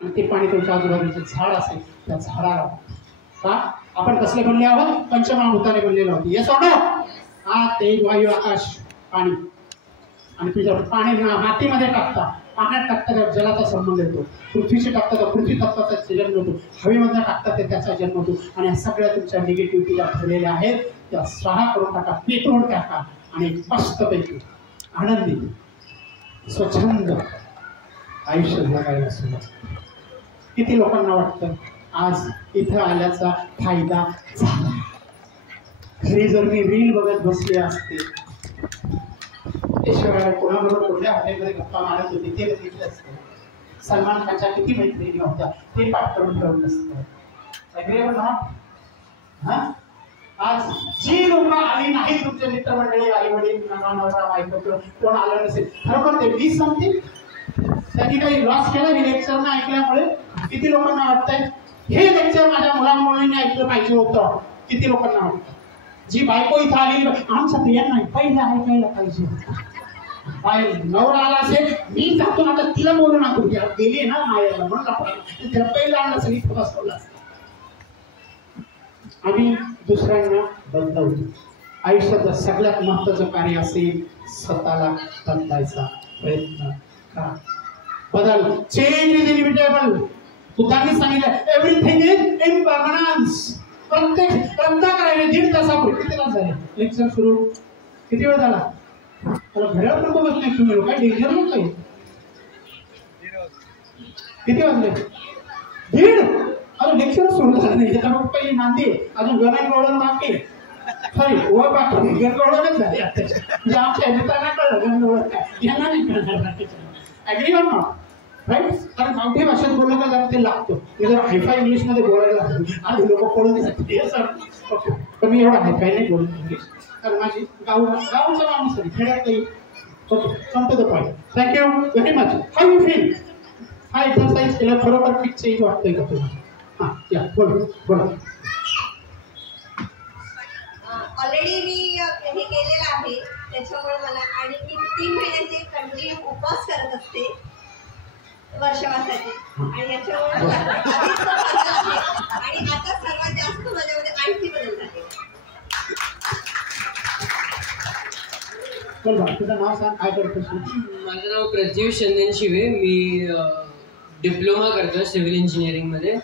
आणि ते पाणी तुमच्या आजूबाजूचं झाड असेल त्या झाडाला का आपण कसले बनले आहोत पंचमहाभूताने बनलेलो आहोत येस ऑर नो तेज वायू आकाश पाणी आणि तुझ्या पाणी मातीमध्ये टाकता पाण्यात टाकता तर जलाचा संबंध येतो पृथ्वीशी टाकता तर पृथ्वी तत्वाचा जन्म होतो हवेमधनं टाकता तर त्याचा जन्म होतो आणि या सगळ्या तुमच्या निगेटिव्हिटी ज्या ठरलेल्या आहेत त्या स्वाहा करून टाका पेटवून टाका आणि मस्तपैकी आनंदी स्वच्छंद आयुष्य जगायला सुरुवात. किती लोकांना वाटतं आज इथं आल्याचा फायदा झाला. खरी जर मी रील बघत बसले असते ईश्वराला कोणाबरोबर कुठल्या हॉटेलमध्ये गप्पा मारत होते ते बघितलं असतं. सलमान खानच्या किती मैत्रिणी होत्या ते पाठ करून ठेवलं असतं. आज जी लोक आली नाही तुमचे मित्रमंडळी आई वडील नवरा बायको कोण आलं नसेल खरोखर ते 20 समथिंग त्यांनी काही लॉस केला हे लेक्चर न ऐकल्यामुळे. किती लोकांना वाटतंय हे लेक्चर माझ्या मुलामुलींनी ऐकलं पाहिजे होतं. किती लोकांना वाटतं जी बायको इथं आली आमच्या प्रियांना पहिलं ऐकायला पाहिजे नवरा आला असेल मी जातो ना तर तिला बोलू ना तुझ्या गेली ना मायाला म्हणून तिला पहिलं आणलं असेल इथं बसवलं असतं. आम्ही दुसऱ्यांना बदलवतो. आयुष्याचं सगळ्यात महत्त्वाचं कार्य असेल स्वतःला बदलायचा प्रयत्न करा. बदल चेंज इज इनएव्हिटेबल. बुद्धांनी सांगितलं एव्हरीथिंग इज इम्परमनन्स. प्रत्येक करायला 1.5 तासापूर्वी किती तास झाले लेक्चर सुरू किती वेळ झाला त्याला घड्याळ नको बसले तुम्ही लोक काय डेंजर लोक आहे. किती वाजले 1:30. अजून लेक्चर सुरू झालं नाही त्याच्या मग पहिली नांदी अजून गणन गवळण बाकी सॉरी व बाकी गणगवळणच झाली आताच्या म्हणजे आमच्या मित्रांना कळलं गणगवळण काय यांना नाही कळणार. Agree or not right. कारण गावठी भाषेत बोललं का जरा ते लागतं ते जर हायफाय इंग्लिशमध्ये बोलायला लागतं आणि लोक पळून येतात. ओके पण मी एवढा हायफाय नाही बोलत इंग्लिश कारण माझी गावचा माणूस आहे खेड्यात नाही. ओके संपत point. Thank you very much. How you feel. हा एक्सरसाइज केला खरोखर किती चेंज वाटतंय का तुम्हाला. हां या बोला. ऑलरेडी मी हे केलेलं आहे त्याच्यामुळे मला आणि मी 3 महिन्याचे कंटिन्यू उपवास करत असते वर्षावासाठी आणि याच्यामुळे आणि आता सर्वात जास्त माझ्यामध्ये आणखी बदल झाले. तुझं नाव सांग काय करतोस. माझं नाव प्रत्युष चंदन शिवे. मी डिप्लोमा करतो सिव्हिल इंजिनिअरिंगमध्ये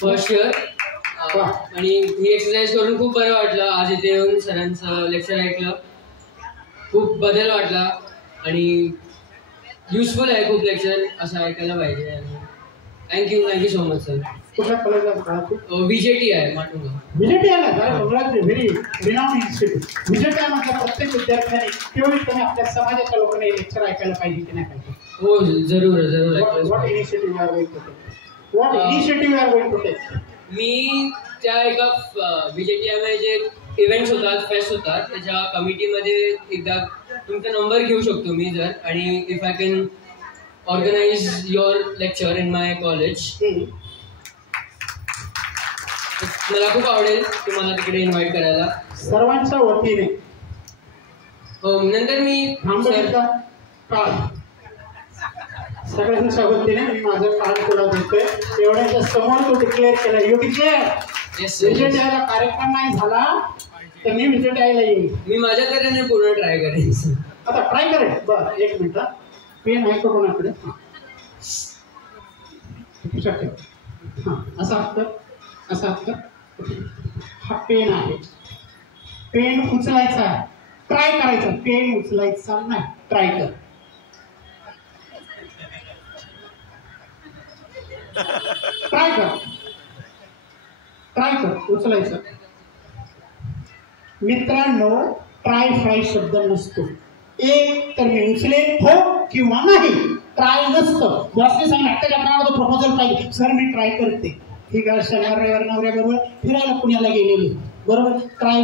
फर्स्ट इयर. आणि ही एक्सरसाइज करून खूप बरं वाटलं. आज इथे येऊन सरांचं लेक्चर ऐकलं खूप बदल वाटला आणि युजफुल आहे खूप लेक्चर असं ऐकायला पाहिजे. आणि थँक्यू सो मच सर. कुठल्या कॉलेजला VJT आहे माटुंगा. VJT आहे व्हेरी रिनाउंड इन्स्टिट्यूट. VJT म्हटलं प्रत्येक विद्यार्थ्याने केवळ आपल्या समाजाच्या लोकांनी लेक्चर ऐकायला पाहिजे की नाही पाहिजे. हो जरूर. What initiative are going to take. मी त्या एका VJTI जे इव्हेंट्स होतात फेस्ट होतात त्याच्या कमिटीमध्ये एकदा तुमचा नंबर घेऊ शकतो मी जर आणि if I can organize your lecture in my college मला खूप आवडेल तुम्हाला तिकडे इन्व्हाइट करायला सर्वांच्या वतीने. नंतर मी सगळ्यांच्या वतीने मी माझं कार्ड तुला देतोय. एवढ्याच्या समोर तू डिक्लेअर केला. यू डिक्लेअर VJTIला कार्यक्रम नाही झाला तर मी VJTIला येईल. मी माझ्या तऱ्हेने पूर्ण ट्राय करेन. आता ट्राय करेल. बरं 1 मिनिट पेन आहे का कोणाकडे. हां असा हक्क हा पेन आहे. पेन उचलायचा ट्राय करायचा. पेन उचलायचा नाही ट्राय कर. ट्राय कर उचलायचं. मित्रांनो ट्राय फ्राय शब्द नसतो. एक तर मी उचलेन हो किंवा नाही. ट्राय नसतं. बॉसने सांगितलं आत्ताच्या काळामध्ये प्रपोजल पाहिजे. सर मी ट्राय करते. ठीक आहे. शनिवार रविवार नवऱ्याबरोबर फिरायला पुण्याला गेलेली बरोबर. ट्राय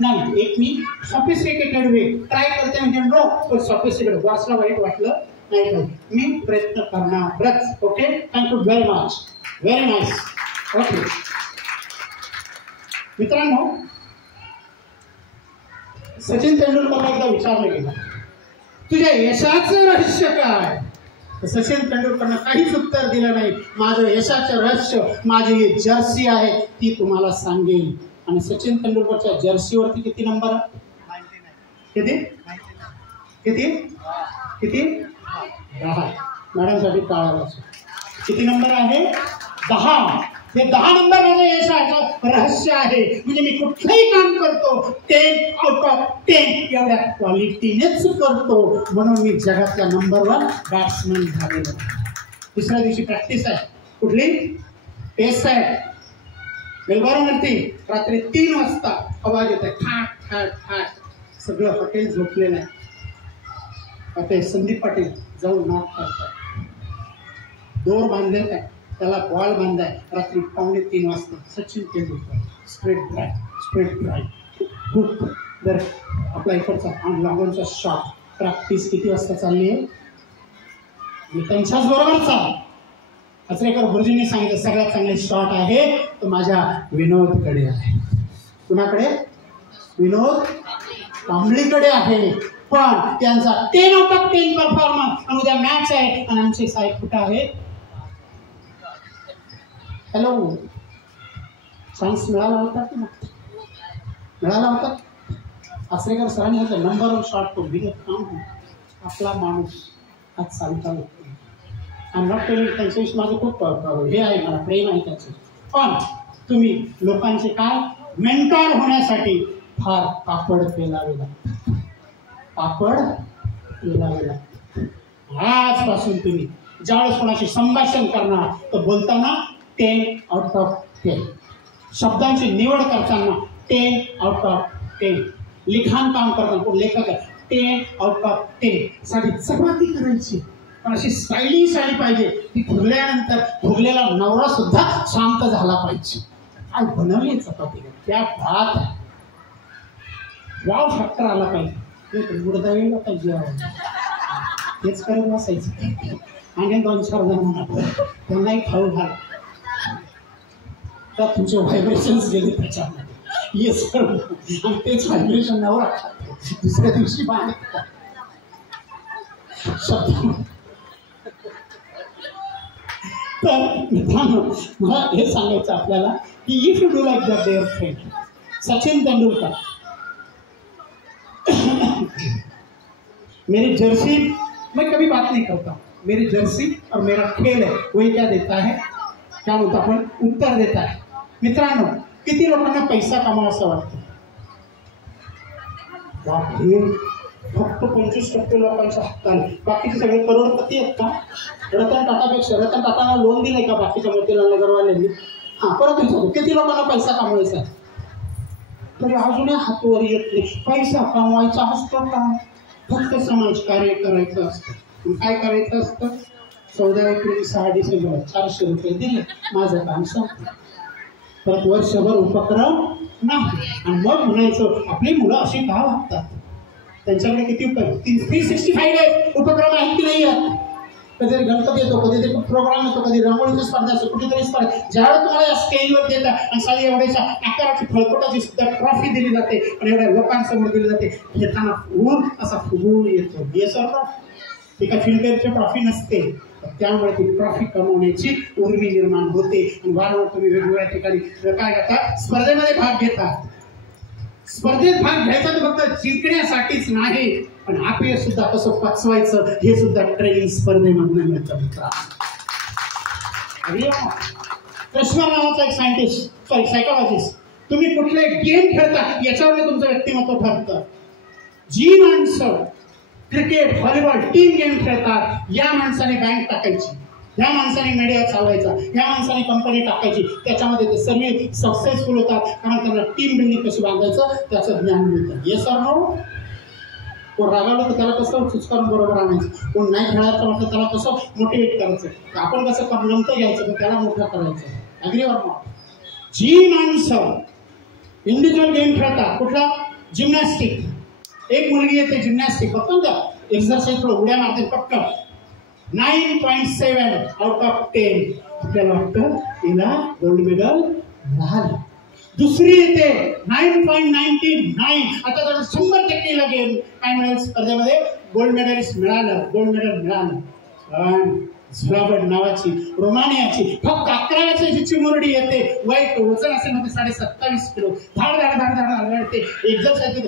नाही. एक मी सॉफिस्टिकेटेड वे ट्राय करते म्हणजे नो सॉफिस्टिकेटेड. बॉसला वाईट वाटलं नाही पाहिजे. मी प्रयत्न करणारच. Okay thank you very much. Very nice. Okay मित्रांनो सचिन तेंडुलकरला एकदा विचारलं गेलं तुझ्या यशाचं रहस्य काय. तर सचिन तेंडुलकरनं काहीच उत्तर दिलं नाही. माझं यशाचं रहस्य माझी जर्सी आहे ती तुम्हाला सांगेल. आणि सचिन तेंडुलकरच्या जर्सीवरती किती नंबर आहे? किती किती किती 10. मॅडमसाठी टाळा. किती नंबर आहे? 10. हे 10 नंबर माझं यशाचं रहस्य आहे. म्हणजे मी कुठलंही काम करतो 10/10 एवढ्या क्वालिटीनेच करतो. म्हणून मी जगातल्या नंबर 1 बॅट्समन झालेलो. दुसऱ्या दिवशी प्रॅक्टिस आहे. कुठली? टेस्ट आहे मेलबर्नवरती. रात्री 3 वाजता आवाज येत आहे, ठाक ठाक ठाक. सगळं हॉटेल झोपलेलं आहे. हॉटेल संदीप पाटील जाऊन नाक करतात. दोर बांधले काय, त्याला बॉल बांधाय. रात्री 2:45 वाजता सचिन तेंडुलकर स्ट्रेट ड्राईव्ह खूप बरं. आपला इकडचा लागूनचा शॉट. प्रॅक्टिस किती वाजता चालली आहे? मी त्यांच्याच बरोबरचा आचरेकर गुरुजींनी सांगितलं सगळ्यात चांगले शॉट आहे तो माझ्या विनोदकडे आहे. कुणाकडे? विनोद कांबळीकडे आहे. पण त्यांचा 10/10 परफॉर्मन्स. आणि उद्या मॅच आहे आणि आमचे साहेब कुठं आहे? हॅलो, चान्स मिळाला होता की नाही? मिळाला होता. आचरेकर सरांनी होतं नंबर 1 शॉट तो विनोद कांबळी. आपला माणूस आज सांगता येतो. आय नॉट टेलिंग त्यांच्याविषयी माझं खूप हे आहे, मला प्रेम आहे त्याचं. पण तुम्ही लोकांचे काय मेंटॉर होण्यासाठी फार पापड पेलावे लागतात. पापड पेलावे लागतात. आजपासून तुम्ही ज्यावेळेस कोणाशी संभाषण करणार तर बोलताना 10/10. शब्दांची निवड करताना 10/10. लिखाण काम करताना कोण लेखक आहे 10/10. साडी चपाती करायची पण अशी स्टायलिश साडी पाहिजे. ती फुगल्यानंतर फुगलेला नवरा सुद्धा शांत झाला पाहिजे. काय बनवली चपाती, त्या भात वाव फॅक्टर आला पाहिजे. गुडदावीला पाहिजे तेच करत बसायचं. आणि 2-4 जण त्यांनाही खाऊ घाल तर तुमचे व्हायब्रेशन्स गेले त्याच्यामध्ये. येस आणि तेच व्हायब्रेशन नवरा दुसऱ्या दिवशी बाहेर शब्द. तर मित्रांनो मला हे सांगायचं आपल्याला की if you do like the dare friend Sachin Tendulkar, मेरी जर्सी मैं कभी बात नहीं करता. मेरी जर्सी और मेरा खेल है वही क्या देता है, क्या बोलतो आपण उत्तर देता है. मित्रांनो किती लोकांना पैसा कमावासा वाटतो? बापरे, फक्त 25% लोकांच्या हाताने. बाकीचे सगळे करोडपती आहेत का? रतन टाटापेक्षा रतन टाटाला लोन दिलंय का बाकीच्या मोतीलाल नगरवाल्यांनी? परत विचारतो किती लोकांना पैसा कमवायचा तरी अजूनही हातवर येत नाही. पैसा कमवायचा असतो का? फक्त समाज कार्य करायचं असतं. काय करायचं असतं? 14 एप्रिल 6 डिसेंबर 400 रुपये दिले, माझं काम संपलं. परत वर्षभर उपक्रम नाही. आणि मग म्हणायचं आपली मुलं अशी का वागतात, त्यांच्याकडे किती 365 डेज उपक्रम आहेत की नाही आहेत? कधी गणपती येतो, कधी ते प्रोग्राम येतो, कधी रंगोळीची स्पर्धा असतो, कुठेतरी स्पर्धा. ज्यावेळेस तुम्हाला या स्टेजवर देतात आणि साली एवढ्याच्या आकाराची फळकोटाची सुद्धा ट्रॉफी दिली जाते आणि एवढ्या लोकांसमोर दिली जाते, घेताना फुगून असा फुगून येतो. हे सर्व एका फिल्मफेअरची ट्रॉफी नसते. त्यामुळे ती ट्रॉफी कमवण्याची उर्मी निर्माण होते. आणि वारंवार तुम्ही वेगवेगळ्या ठिकाणी काय करता, स्पर्धेमध्ये भाग घेता. स्पर्धेत भाग घ्यायचा तर फक्त जिंकण्यासाठीच नाही, पण अपयश सुद्धा कसं पचवायचं हे सुद्धा ट्रेनिंग स्पर्धेमधून मिळतं. मित्र कृष्णा नावाचा एक सायकॉलॉजिस्ट, तुम्ही कुठले गेम खेळता याच्यावर तुमचं व्यक्तिमत्व ठरतं. जी माणसं क्रिकेट, व्हॉलीबॉल, टीम गेम खेळतात या माणसाने बँक टाकायची, या माणसाने मीडिया चालवायचा, या माणसाने कंपनी टाकायची. त्याच्यामध्ये ते सर्व सक्सेसफुल होतात कारण त्यांना टीम बिल्डिंग कशी बांधायचं त्याचं ज्ञान मिळतं. हे सर्व कोण रागावलं तर त्याला कसं सुचकारून बरोबर आणायचं, कोण नाही खेळायचं म्हटलं त्याला कसं मोटिवेट करायचं, आपण कसं नमतं घ्यायचं तर त्याला मोठं करायचं. अग्रीवर मग जी माणसं इंडिव्हिज्युअल गेम खेळतात, कुठला जिम्नॅस्टिक, एक मुलगी येते जिम्नॅस्टिक बघतो का एक्सरसाइज उड्या मारते पटकन 9.7/10. आपल्याला वाटतं तिला गोल्ड मेडल मिळालं. दुसरी येते 9.99. आता तर 100% गेम काय मिळेल स्पर्धेमध्ये गोल्ड मेडलिस्ट मिळालं, गोल्ड मेडल मिळालं. पण झुलाबड नावाची रोमानियाची फक्त 11 वर्षाची चिमुरडी येते, वय वजन असेल ना 27.5 किलो, धाड धाड धाड धाड धाडते, एक्झरसाइज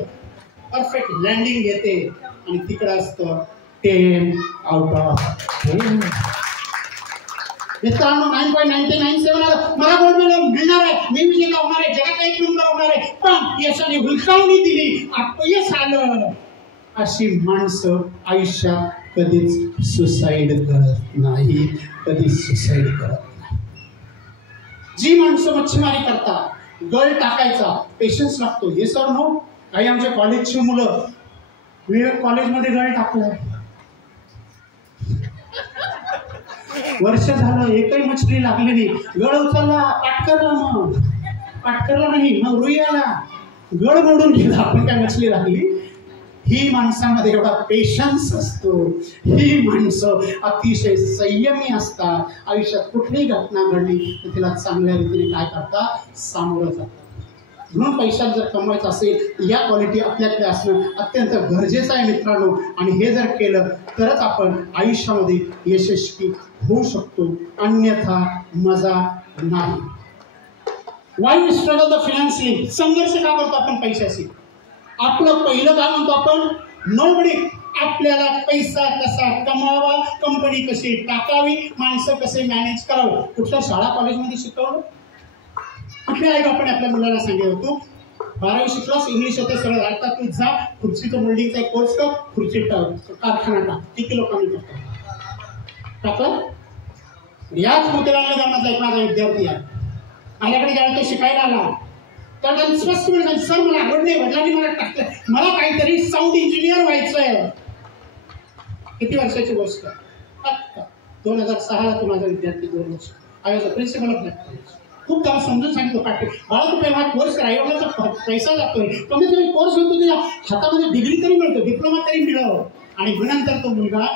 परफेक्ट लँडिंग घेते आणि तिकडं असतं 10 आउट ऑफ 10. मित्रांनो 9.997 आलं, मला गोल्ड मेडल मिळणार आहे, मी विजेता होणार आहे, जगात 1 नंबर होणार आहे, पण यशाने हुलकावणी दिली, अपयश आलं. अशी माणसं आयुष्यात कधीच सुसाईड करत नाही, कधीच सुसाईड करत नाही. जी माणसं मच्छीमारी करतात, गळ टाकायचा पेशन्स लागतो, हे सर नो. काही आमच्या कॉलेजची मुलं विवेक कॉलेजमध्ये गळ टाकलाय, वर्ष झालं एकही मछली लागली नाही, गळ उचलला पाटकरला, मग पाटकरला नाही, मग रुई आला, गळ मोडून गेला, आपण काय मछली लागली. ही माणसामध्ये एवढा पेशन्स असतो, ही माणसं अतिशय संयमी असतात. आयुष्यात कुठलीही घटना घडली तर तिला चांगल्या रीतीने काय करतात, सामोरं जातात. म्हणून पैशात जर कमवायचं असेल या क्वालिटी आपल्याकडे असणं अत्यंत गरजेचं आहे मित्रांनो. आणि हे जर केलं तरच आपण आयुष्यामध्ये यशस्वी होऊ शकतो, अन्यथा मजा नाही. Why we struggle the financially, संघर्ष का करतो आपण पैशाशी? आपलं पहिलं काय म्हणतो आपण, नोबडी. आपल्याला पैसा कसा कमावा, कंपनी कशी टाकावी, माणसं कसे मॅनेज करावं, कुठल्या शाळा कॉलेजमध्ये शिकवलं? कुठल्या आई बापाने आपल्या मुलाला सांगितलं, तू 12वी शिकलास, इंग्लिश होते सगळं, आता तू जा खुर्चीचा मोल्डिंगचा एक कोर्स कर, खुर्ची कारखाना टाक. किती लोकांनी टाकलं? याच मोतीलाल नगरमधला एक माझा विद्यार्थी आहे, माझ्याकडे ज्यावेळेस तो शिकायला आला तर त्यांनी स्पष्ट सांगितलं, सर मला आवड नाही, वडिलांनी मला टाकलं, मला काहीतरी साऊंड इंजिनियर व्हायचं आहे. किती वर्षाची गोष्ट? 2006ला तो माझा विद्यार्थी, 2 वर्ष. I was a principal of that college. खूप त्याला समजून सांगितलं, पाटील बाळा तू काही कोर्स करा, एवढा पैसा जातोय, कमीत कमी कोर्स होतो, तुझ्या हातामध्ये डिग्री तरी मिळतो, डिप्लोमा तरी मिळावं. आणि नंतर तो मुलगा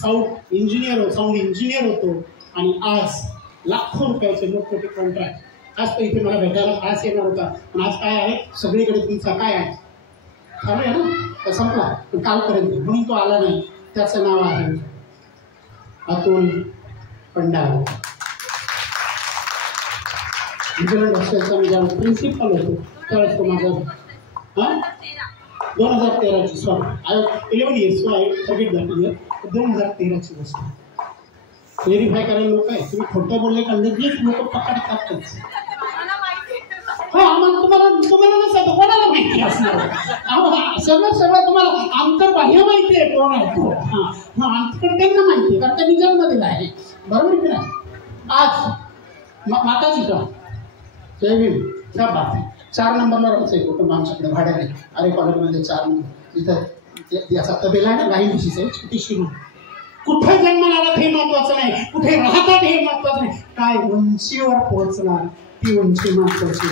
साऊंड इंजिनियर होतो आणि आज लाखो रुपयाचे मोठमोठे कॉन्ट्रॅक्ट. आज तो इथे मला भेटायला खास येणार होता, पण आज काय आहे, सगळीकडे तुमचा काय आहे, चालू आहे ना, संपला कालपर्यंत, म्हणून तो आला नाही. त्याचं नाव आहे अतुल पंडाल. न्यूझीलंड हॉस्टेलचा मी ज्यावेळेस प्रिन्सिपल होतो त्यावेळेस तो माझा 2013ची, sorry I 11 years, so I forget that year. 2013ची गोष्ट. व्हेरीफाय करायला लोक आहे, तुम्ही खोटं बोलले का लगेच लोक पकडतात. हा आम्हाला तुम्हाला नसतं, कोणाला माहिती असणार, सगळं तुम्हाला आंतरबाह्य माहिती आहे कोण आहे तो. आमच्याकडे त्यांना माहिती आहे, कारण त्यांनी जन्म दिला आहे, बरोबर की नाही. आज माताची का जयवीर त्या बात आहे, 4 नंबरला राहायचं आहे कुटुंब आमच्याकडे भाड्याने. अरे कॉलेजमध्ये 4 नंबर, तिथं याचा तबेला आहे ना, गाई म्हशीचं आहे, छोटीशी रूम. कुठे जन्माला आलात हे महत्वाचं नाही, कुठे राहतात हे महत्वाचं नाही, काय उंचीवर पोहोचणार ती उंची महत्वाची.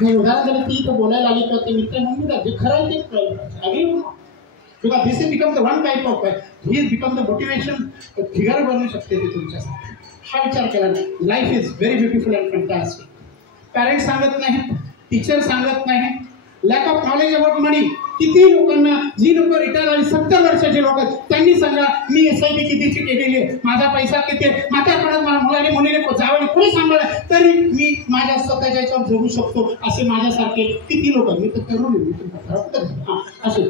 हे उदाहरण झालं, ती इथं बोलायला आली का ते मित्र म्हणून जे खरं आहे तेच कळलं पाहिजे. किंवा this is become the one type of, he is become the motivation figure बनवू शकते ते तुमच्यासाठी. हा विचार केला नाही. Life is very beautiful and fantastic. Parents सांगत नाही, टीचर सांगत नाही, lack of knowledge about money. किती लोकांना, जी लोक रिटायर झाली 70 वर्षाचे लोक, त्यांनी सांगा मी SIP कितीची केलेली आहे, माझा पैसा किती आहे, म्हातारपणात मला मुलाने मुलीने जावं कोणी सांभाळलं तरी मी माझ्या स्वतःच्या याच्यावर जगू शकतो, असे माझ्यासारखे किती लोक. मी तर तरुण आहे, असे